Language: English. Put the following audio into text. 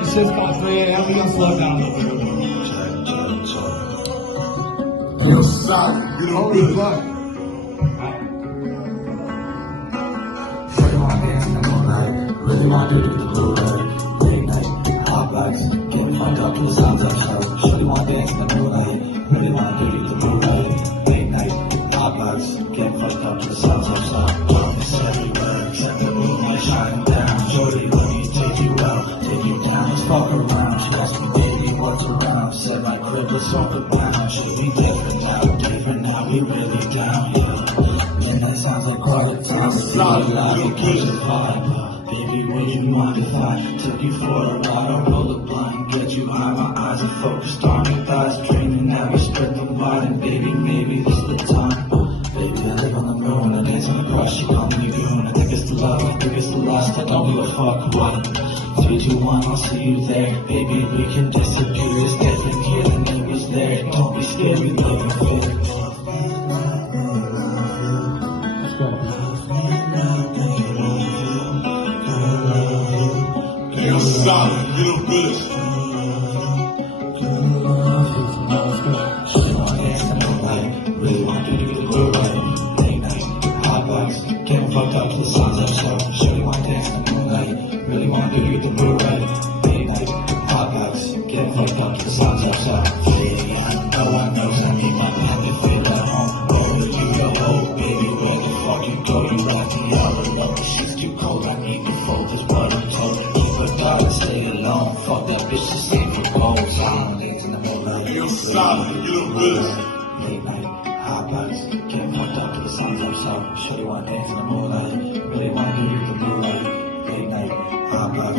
It's just called 3 a.m. We gonna slow it down a little bit. Yo, solid. You don't Holy fuck. Really want to dance in the moonlight. Really want to do the blue light. Late night, hot lights. Getting fucked up to the sounds of show. Really want to dance in the moonlight. Really want to do the blue light. Late night, hot lights. Getting fucked up to the sounds of show. It's everywhere except the moonlight shining down. Shorty, let me take you out. Take you down, let's fuck around. She asked me, baby, what's around? Said my crib was open down. Should be different now, we really down here. And that sounds like quite a time. Solid, I'll push the vibe. Baby, where you want to find? Took you for a ride, I'll roll the blind. Get you high, my eyes are focused on your thighs. Dreaming that we split the wide. And baby, maybe this the time. Baby, I live on the moon, I dance on the grass, she call me Goon. I think it's the love, I think it's the lust, I don't give a fuck what. 3, 2, 1, I'll see you there. Baby, we can disappear, it's different here than it was there. Don't be scared, we live in fear. Yo, solid. You don't bitch. Really want to do the blue light. Late night, hot lights. Getting fucked up to the songs I show. Shorty want to dance in the moonlight. Really want to do the blue light. Late night, hot lights. Getting fucked up to the songs I show. I know, I need my pen to feel at home. Oh, you go, oh, baby, where the fuck you go? You left me out alone. The shit's too cold, I need to fold is what I'm told. Keep a dog, stay alone. Fuck that bitch, just stay for gold. Silent days in the moonlight. Yo, solid. You don't bitch. Late night, hot lights, getting fucked up to the sounds of soul. Shorty want to dance in the moonlight, really want to do the blue light. Late night, hot lights.